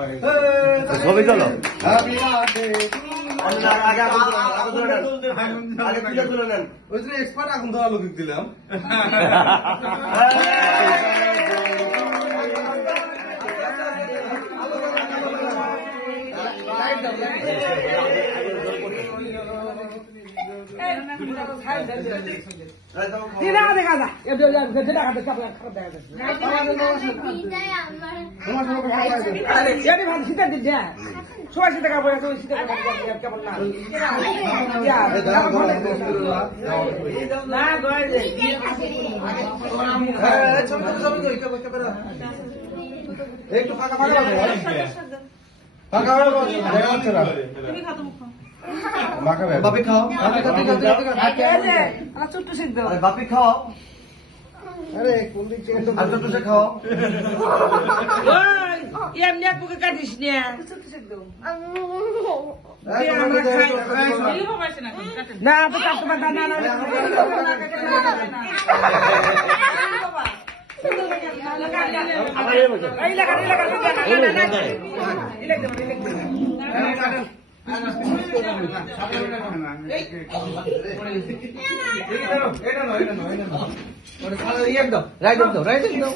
ছবি চলো ওই জন্য এক্সপার্ট আগুন ধরা লোক দিলাম। একটু ফাঁকা ফাঁকা ফাঁকা বাপি খাও বাপি খাও আরে কোন দিক থেকে ছোট্ট সে খাও এমনি এক বুকে কাটিস না তো কাটতে পারবে না একদম রাইট একদম